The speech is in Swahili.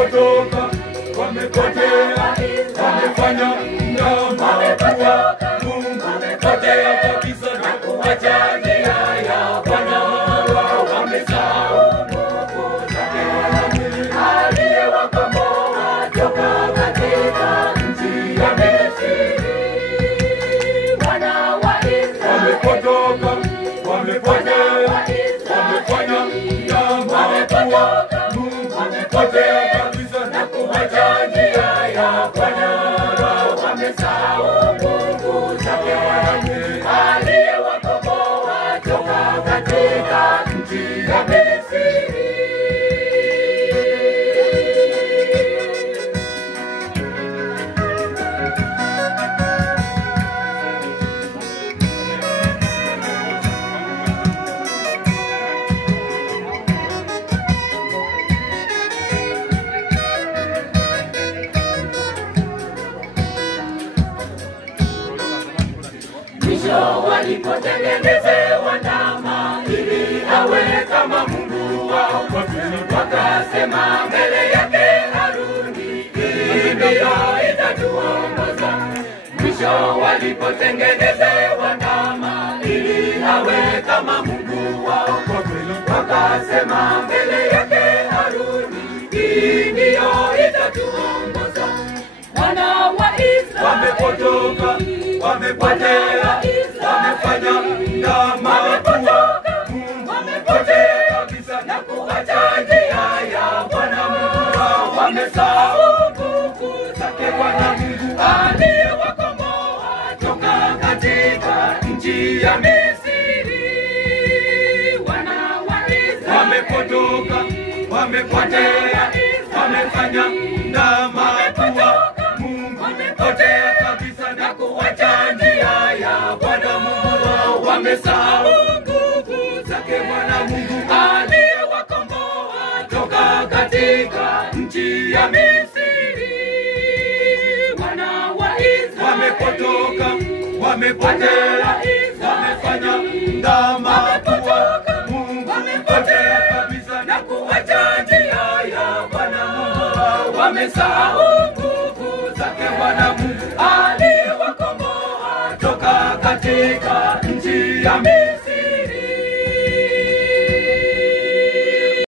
wamepotoka, wamepotea, wamefanya ndama kuwa Mungu, wamepotea kabisa na kuacha njia ya Bwana. Wamesahau nguvu zake aliyewakomboa toka katika nchi ya Misri. Wana wa Israeli wamepotoka, wamepotea, wamefanya ndama kuwa Mungu, wamepotea kabisa na kuacha njia ya Bwana. Wamesahau nguvu zake aliyewakomboa toka katika nchi ya Misri. Mwisho walipotengenezewa ndama ili awe kama Mungu wao, wakasema mbele yake Haruni, hii ndiyo itatuongoza. Mwisho walipotengenezewa ndama ili awe kama Mungu wao, wakasema mbele yake Haruni, hii ndiyo itatuongoza. Wana wa Israeli wamepotoka, wamepotea, wamefanya ndama kuwa Mungu, wamepotea kabisa na kuacha njia ya Bwana Mungu. Wamesahau nguvu zake Bwana Mungu aliyewakomboa toka katika nchi ya Misri. Wana wa Israeli wamepotoka, wamepotea, wamefanya ndama kuwa Mungu, wamepotea kabisa na kuacha njia ya Bwana Mungu. Wamesahau nguvu zake Bwana Mungu aliyewakomboa toka katika nchi ya Misri. Wana wa Israeli wamepotoka, wamepotea, wamefanya ndama kuwa Mungu, wamepotea kabisa na kuacha njia ya Bwana Mungu. Wamesahau nguvu zake Bwana Mungu aliyewakomboa toka katika